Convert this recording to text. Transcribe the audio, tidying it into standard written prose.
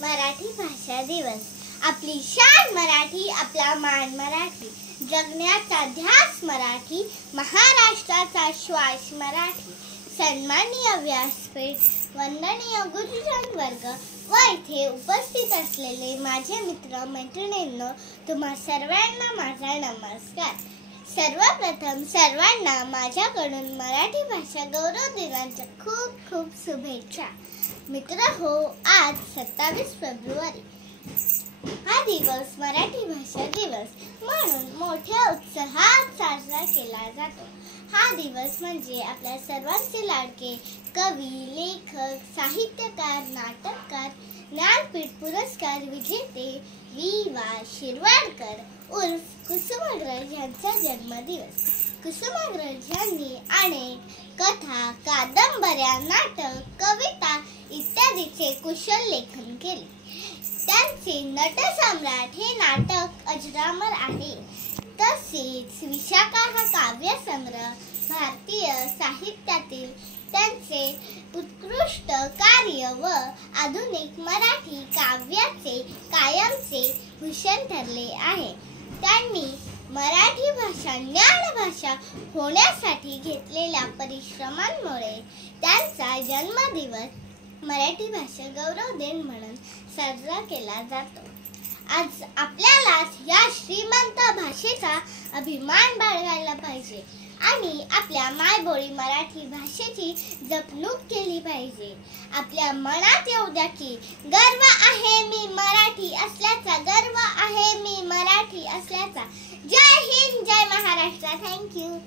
मराठी भाषा दिवस। आपली शान मराठी, आपला मान मराठी, जगण्याचा ध्यास मराठी, महाराष्ट्राचा श्वास मराठी। सन्माननीय व्यासपीठ, वंदनीय गुरुजन वर्ग व इथे उपस्थित असलेले माझे मित्र मैत्रिणींनो, तुम्हा सर्वांना माझा नमस्कार। सर्वप्रथम सर्वांना माझ्याकडून मराठी भाषा गौरव दिनाच्या खूप खूप शुभेच्छा। मित्रहो, आज 27 फेब्रुवारी हा दिवस मराठी भाषा दिवस म्हणून मोठ्या उत्साहात साजरा केला जातो। हा दिवस म्हणजे आपल्या सर्वांचे लाडके कवी, लेखक, साहित्यकार, नाटककार, ज्ञानपीठ पुरस्कार विजेते वी.वा. शिरवाडकर उर्फ कुसुमाग्रज यांचा जन्मदिवस। कुसुमाग्रज यांनी अनेक कथा, कादंबऱ्या, नाटक, कविता इत्यादीचे कुशल लेखन केले। त्यांचे नटसम्राट हे नाटक अजरामर आहे। तसेच विशाखा हा काव्यसंग्रह भारतीय साहित्यातील त्यांचे उत्कृष्ट कार्य व आधुनिक मराठी काव्याचे कायमचे भूषण ठरले आहे। त्यांनी मराठी भाषा ज्ञानभाषा होण्यासाठी घेतलेल्या परिश्रमांमुळे त्यांचा जन्मदिवस मराठी भाषा गौरव दिन म्हणून साजरा केला जातो। आज आपल्याला या श्रीमंत भाषेचा अभिमान बाळगायला पाहिजे आणि आपल्या मायबोली मराठी भाषेची जपणूक केली पाहिजे। आपल्या मनात येऊ द्या की गर्व आहे मी मराठी असल्याचा, गर्व आहे मी मराठी असल्याचा। जय हिंद, जय महाराष्ट्र। थँक्यू।